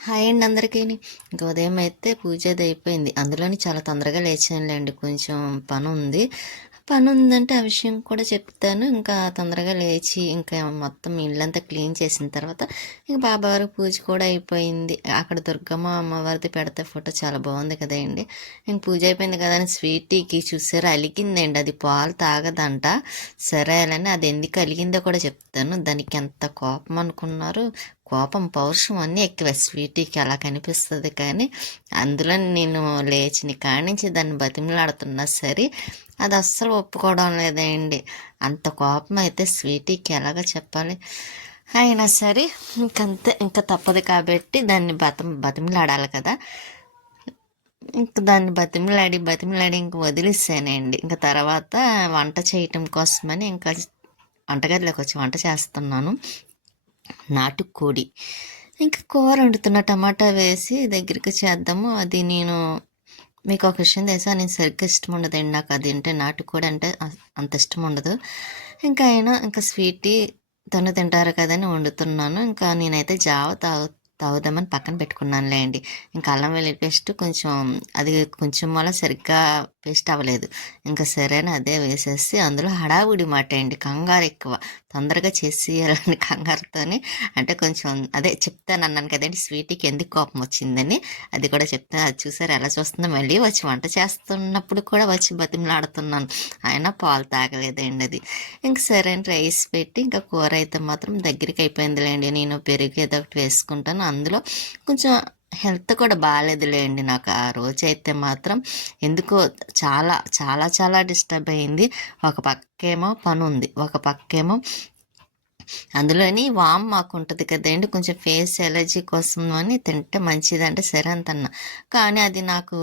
Hi అండి అందరికీ. ఇంకా ఉదయం అయితే పూజ అది అయిపోయింది. అందులోని చాలా తొందరగా లేచానులేండి. కొంచెం పని ఉంది పని ఉందంటే ఆ విషయం కూడా చెప్తాను. ఇంకా తొందరగా లేచి ఇంకా మొత్తం ఇల్లంతా క్లీన్ చేసిన తర్వాత ఇంకా బాబావారి పూజ కూడా అయిపోయింది. అక్కడ దుర్గమ్మ అమ్మవారిది పెడితే ఫోటో చాలా బాగుంది కదండి. ఇంక పూజ అయిపోయింది కదా అని స్వీటీకి చూసారా అలిగిందండి. అది పాలు తాగదంట. సరే అని అది ఎందుకు అలిగిందో కూడా చెప్తాను. దానికి ఎంత కోపం అనుకున్నారు? కోపం పౌరుషం అన్నీ ఎక్కువ స్వీటీకి అలా కనిపిస్తుంది కానీ అందులో నేను లేచిన కాడి నుంచి దాన్ని బతిమలాడుతున్నా సరే అది అస్సలు ఒప్పుకోవడం లేదండి. అంత కోపం అయితే స్వీటీకి ఎలాగ చెప్పాలి? అయినా సరే ఇంకంతే ఇంకా తప్పదు కాబట్టి దాన్ని బతం బతిమలాడాలి కదా. ఇంక దాన్ని బతిమలాడి బతిమలాడి ఇంక వదిలేసానండి. ఇంకా తర్వాత వంట చేయటం కోసమని ఇంకా వంటగదిలోకి వచ్చి వంట చేస్తున్నాను. నాటుకోడి. ఇంకా కూర వండుతున్న టమాటా వేసి దగ్గరికి చేద్దాము. అది నేను మీకు ఒక విషయం తెలుసా? నేను సరిగ్గా ఇష్టం ఉండదండి నాకు అది అంటే నాటుకోడి అంటే అంత ఇష్టం ఉండదు ఇంకా అయినా ఇంకా స్వీటీ తను తింటారు కదని వండుతున్నాను. ఇంకా నేనైతే జావ తాగు తాగుదామని పక్కన పెట్టుకున్నానులే అండి. ఇంకా అల్లం వెల్లుల్లి పేస్ట్ కొంచెం అది కొంచెం వల్ల సరిగ్గా పేస్ట్ అవ్వలేదు. ఇంకా సరేనా అదే వేసేసి అందులో హడావుడి మాట అండి. కంగారు ఎక్కువ. తొందరగా చేసేయాలని కంగారుతోని అంటే కొంచెం అదే చెప్తాను అన్నాను కదండి స్వీటీకి ఎందుకు కోపం వచ్చిందని. అది కూడా చెప్తాను అది చూసారు ఎలా చూస్తుందో మళ్ళీ వచ్చి వంట చేస్తున్నప్పుడు కూడా వచ్చి బతిమలాడుతున్నాను. ఆయన పాలు తాగలేదండి అది. ఇంక సరే రైస్ పెట్టి ఇంకా కూర అయితే మాత్రం దగ్గరికి అయిపోయిందిలేండి. నేను పెరుగు ఏదో ఒకటి వేసుకుంటాను. అందులో కొంచెం హెల్త్ కూడా బాగాలేదులేండి నాకు ఆ రోజు అయితే మాత్రం. ఎందుకో చాలా చాలా చాలా డిస్టర్బ్ అయింది. ఒక పక్కేమో పని ఉంది ఒక పక్కేమో అందులోని వామ్ మాకు ఉంటుంది కదండి. కొంచెం ఫేస్ ఎలర్జీ కోసం అని తింటే మంచిదంటే సరే అంతన్నా కానీ అది నాకు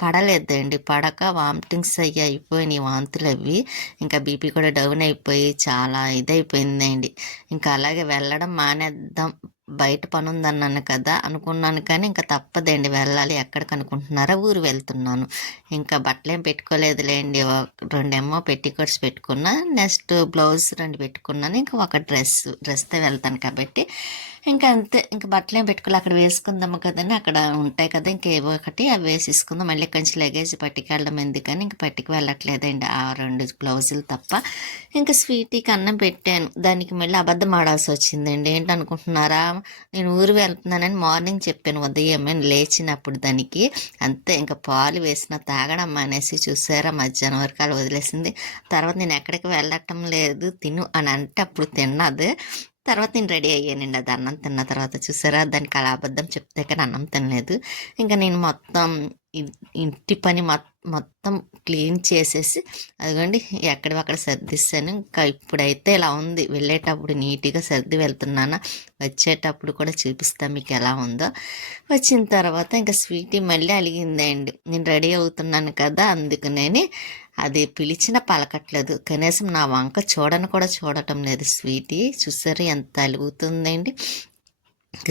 పడలేదండి. పడక వామిటింగ్స్ అయ్యి అయిపోయినాయి వాంతులు అవి ఇంకా బీపీ కూడా డౌన్ అయిపోయి చాలా ఇదైపోయిందండి. ఇంకా అలాగే వెళ్ళడం మానేద్దాం బయట పని ఉందన్నాను కదా అనుకున్నాను కానీ ఇంకా తప్పదండి. వెళ్ళాలి. ఎక్కడికి అనుకుంటున్నారా? ఊరు వెళ్తున్నాను. ఇంకా బట్టలేం పెట్టుకోలేదులేండి. ఒక- రెండేమో పెట్టికోట్స్ పెట్టుకున్నా నెక్స్ట్ బ్లౌజ్ రెండు పెట్టుకున్నాను. ఇంకా ఒక డ్రెస్ డ్రెస్తో వెళ్తాను కాబట్టి ఇంకా అంతే ఇంకా బట్టలు ఏం పెట్టుకోవాలి అక్కడ వేసుకుందాము కదండి అక్కడ ఉంటాయి కదా ఇంకేవో ఒకటి అవి వేసేసుకుందాం. మళ్ళీ కొంచెం లగేజ్ పట్టుకెళ్ళడం ఎందుకని ఇంకా పట్టుకు వెళ్ళట్లేదండి. ఆ రెండు బ్లౌజులు తప్ప. ఇంకా స్వీటీకి అన్నం పెట్టాను. దానికి మళ్ళీ అబద్ధం ఆడాల్సి వచ్చిందండి. ఏంటనుకుంటున్నారా నేను ఊరు వెళ్తున్నానని మార్నింగ్ చెప్పాను ఉదయం లేచినప్పుడు దానికి. అంతే ఇంకా పాలు వేసిన తాగడం మానేసి చూసారా మధ్యాహ్నం వరకు అలా వదిలేసింది. తర్వాత నేను ఎక్కడికి వెళ్ళటం లేదు తిను అని అంటే అప్పుడు తిన్నది. తర్వాత నేను రెడీ అయ్యానండి. అది అన్నం తిన్న తర్వాత చూసారా? దానికి అలా అబద్ధం చెప్తే కానీ అన్నం తినలేదు. ఇంకా నేను మొత్తం ఇంటి పని మొత్తం క్లీన్ చేసేసి అదిగోండి ఎక్కడివి సర్దిస్తాను. ఇంకా ఇప్పుడైతే ఇలా ఉంది. వెళ్ళేటప్పుడు నీట్గా సర్ది వెళ్తున్నాను. వచ్చేటప్పుడు కూడా చూపిస్తాను మీకు ఎలా ఉందో. వచ్చిన తర్వాత ఇంకా స్వీటీ మళ్ళీ అలిగిందండి. నేను రెడీ అవుతున్నాను కదా అందుకనేని అది పిలిచిన పలకట్లేదు. కనీసం నా వంక చూడని కూడా చూడటం లేదు స్వీటీ. చూసారు ఎంత అలుగుతుందండి.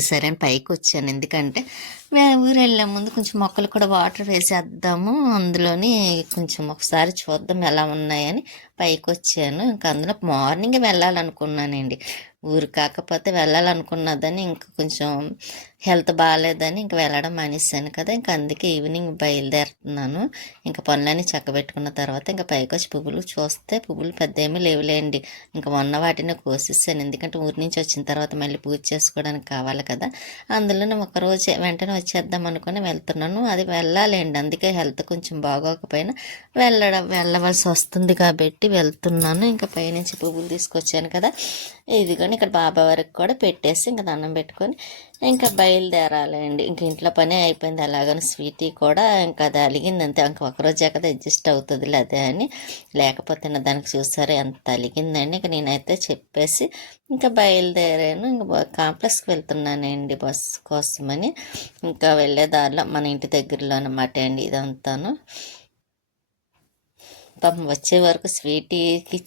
సరే అని పైకి వచ్చాను ఎందుకంటే మేము ఊరు వెళ్ళే ముందు కొంచెం మొక్కలు కూడా వాటర్ వేసేద్దాము. అందులోని కొంచెం ఒకసారి చూద్దాం ఎలా ఉన్నాయని పైకి వచ్చాను ఇంకా అందులో మార్నింగ్ వెళ్ళాలనుకున్నానండి. ఊరు కాకపోతే వెళ్ళాలనుకున్నదని ఇంకా కొంచెం హెల్త్ బాగాలేదని ఇంక వెళ్ళడం మానేశాను కదా. ఇంకా అందుకే ఈవినింగ్ బయలుదేరుతున్నాను. ఇంకా పనులన్నీ చక్కబెట్టుకున్న తర్వాత ఇంకా పైకి వచ్చి పువ్వులు చూస్తే పువ్వులు పెద్ద ఏమీ లేవులేండి. ఇంకా మొన్న వాటిని కోసేసాను. ఎందుకంటే ఊరి నుంచి వచ్చిన తర్వాత మళ్ళీ పూజ చేసుకోవడానికి కావాలి కదా. అందులోనే ఒకరోజు వెంటనే వచ్చేద్దాం అనుకుని వెళ్తున్నాను. అది వెళ్ళాలండి. అందుకే హెల్త్ కొంచెం బాగోకపోయినా వెళ్ళడం వెళ్ళవలసి వస్తుంది కాబట్టి వెళ్తున్నాను. ఇంకా పైనుంచి పువ్వులు తీసుకొచ్చాను కదా. ఇదిగోని ఇక్కడ బాబా వరకు కూడా పెట్టేసి ఇంకా దండం పెట్టుకొని ఇంకా బయలుదేరాలండి. ఇంక ఇంట్లో పని అయిపోయింది. అలాగని స్వీటీ కూడా ఇంకా అది అలిగింది అంతే. ఇంక ఒకరోజు కదా అడ్జస్ట్ అవుతుంది అదే అని. లేకపోతే నా దానికి చూసారో ఎంత అలిగిందండి. ఇంకా నేనైతే చెప్పేసి ఇంకా బయలుదేరాను. ఇంకా కాంప్లెక్స్కి వెళ్తున్నానండి బస్ కోసమని. ఇంకా వెళ్ళే దారిలో మన ఇంటి దగ్గరలో అనమాట అండి ఇదంతాను. పాపం వచ్చే వరకు స్వీటీకి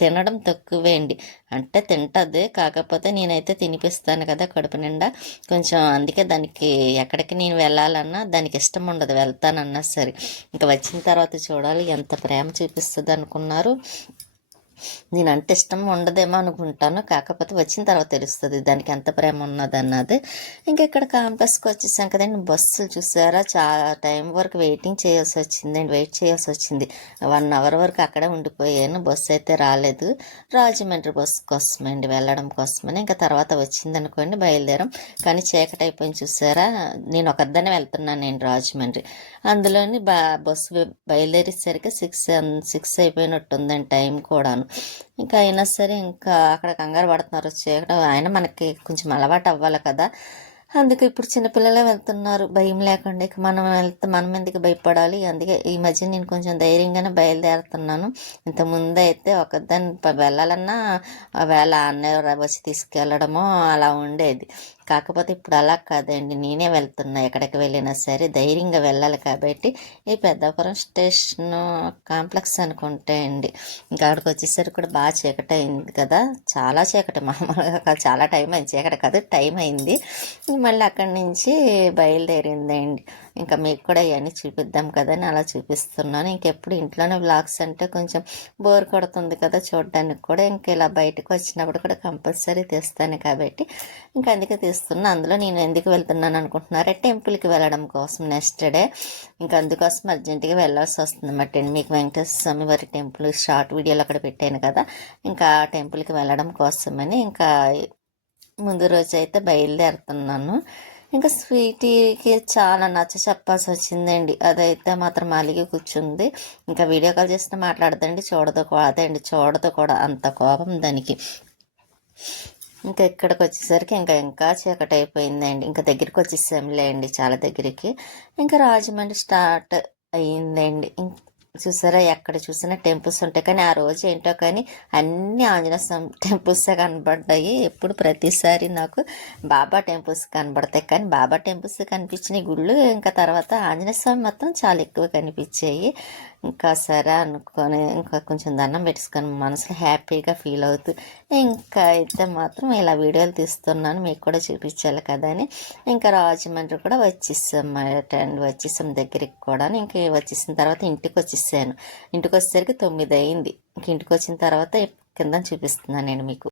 తినడం తక్కువే అండి. అంటే తింటుంది కాకపోతే నేనైతే తినిపిస్తాను కదా కడుపు నిండా. కొంచెం అందుకే దానికి ఎక్కడికి నేను వెళ్ళాలన్నా దానికి ఇష్టం ఉండదు వెళ్తానన్నా సరే. ఇంకా వచ్చిన తర్వాత చూడాలి ఎంత ప్రేమ చూపిస్తుంది అనుకున్నారు నేనంటే ఇష్టం ఉండదేమో అనుకుంటాను. కాకపోతే వచ్చిన తర్వాత తెలుస్తుంది దానికి ఎంత ప్రేమ ఉన్నది అన్నది ఇంకా ఇక్కడ క్యాంపస్కి వచ్చేసాం కదండి. బస్సులు చూసారా? చాలా టైం వరకు వెయిటింగ్ చేయాల్సి వచ్చిందండి. వెయిట్ చేయాల్సి వచ్చింది. వన్ అవర్ వరకు అక్కడే ఉండిపోయాను. బస్సు అయితే రాలేదు. రాజమండ్రి బస్సు కోసమండి వెళ్ళడం కోసమని. ఇంకా తర్వాత వచ్చింది అనుకోండి బయలుదేరాం. కానీ చీకటి అయిపోయింది చూసారా? నేను ఒకదాన్ని వెళ్తున్నాను నేను రాజమండ్రి. అందులోని బా బస్సు బయలుదేరేసరికి సిక్స్ సిక్స్ అయిపోయినట్టుందండి టైం కూడాను. ఇంకా అయినా సరే ఇంకా అక్కడ కంగారు పడుతున్నారు చీకటి ఆయన మనకి కొంచెం అలవాటు అవ్వాలి కదా. అందుకే ఇప్పుడు చిన్నపిల్లలే వెళ్తున్నారు. భయం లేకుండా ఇక మనం వెళ్తే మనం ఎందుకు భయపడాలి? అందుకే ఈ మధ్య నేను కొంచెం ధైర్యంగానే బయలుదేరుతున్నాను. ఇంత ముందు అయితే ఒకదాన్ని వెళ్ళాలన్నా వేళ అన్నయ్య వచ్చి తీసుకెళ్ళడమో అలా ఉండేది. కాకపోతే ఇప్పుడు అలా కాదండి. నేనే వెళ్తున్నా ఎక్కడికి వెళ్ళినా సరే. ధైర్యంగా వెళ్ళాలి కాబట్టి ఈ పెద్దాపురం స్టేషన్ కాంప్లెక్స్ అనుకుంటే అండి. ఇంకా అక్కడికి వచ్చేసరికి కూడా బాగా చీకటి అయింది కదా. చాలా చీకటి. మామూలుగా కాదు చాలా టైం అయింది. చీకటి కాదు టైం అయింది. మళ్ళీ అక్కడి నుంచి బయలుదేరిందండి. ఇంకా మీకు కూడా ఇవన్నీ చూపిద్దాం కదా అని అలా చూపిస్తున్నాను. ఇంకెప్పుడు ఇంట్లోనే బ్లాగ్స్ అంటే కొంచెం బోర్ కొడుతుంది కదా చూడడానికి కూడా. ఇంకా ఇలా బయటకు వచ్చినప్పుడు కూడా కంపల్సరీ తీస్తాను కాబట్టి. ఇంకా అందుకే చేస్తున్నా. అందులో నేను ఎందుకు వెళ్తున్నాను అనుకుంటున్నారా? టెంపుల్కి వెళ్ళడం కోసం నెక్స్ట్ డే. ఇంకా అందుకోసం అర్జెంటుగా వెళ్ళాల్సి వస్తుంది అన్నమాట మీకు వెంకటేశ్వర స్వామి వారి టెంపుల్ షార్ట్ వీడియోలు అక్కడ పెట్టాను కదా. ఇంకా ఆ టెంపుల్కి వెళ్ళడం కోసమని ఇంకా ముందు రోజు అయితే బయలుదేరుతున్నాను. ఇంకా స్వీటీకి చాలా నచ్చ చెప్పాల్సి వచ్చిందండి. అదైతే మాత్రం అలిగి కూర్చుంది. ఇంకా వీడియో కాల్ చేస్తే మాట్లాడదండి చూడదు కూడా అదే అండి చూడదు కూడా అంత కోపం దానికి. ఇంకా ఇక్కడికి వచ్చేసరికి ఇంకా ఇంకా చీకటి అయిపోయిందండి ఇంకా దగ్గరికి వచ్చేసాంలే అండి చాలా దగ్గరికి. ఇంకా రాజమండ్రి స్టార్ట్ అయ్యిందండి. ఇం- చూసారా ఎక్కడ చూసినా టెంపుల్స్ ఉంటాయి. కానీ ఆ రోజు ఏంటో కానీ అన్ని ఆంజనేయ స్వామి టెంపుల్స్ కనబడ్డాయి. ఎప్పుడు ప్రతిసారి నాకు బాబా టెంపుల్స్ కనబడతాయి. కానీ బాబా టెంపుల్స్ కనిపించిన గుళ్ళు ఇంకా తర్వాత ఆంజనేయ స్వామి మొత్తం చాలా ఎక్కువ కనిపించాయి. ఇంకా సరే అనుకొని ఇంకా కొంచెం దండం పెట్టుకొని మనసులో హ్యాపీగా ఫీల్ అవుతూ ఇంకా అయితే మాత్రం ఇలా వీడియోలు తీస్తున్నాను మీకు కూడా చూపించాలి కదా అని. ఇంకా రాజమండ్రి కూడా వచ్చేసాం అండ్ వచ్చేసాం దగ్గరికి కూడా. ఇంకా వచ్చేసిన తర్వాత ఇంటికి వచ్చేసాను. ఇంటికి వచ్చేసరికి తొమ్మిది అయింది. ఇంక ఇంటికి వచ్చిన తర్వాత కింద చూపిస్తున్నాను నేను మీకు.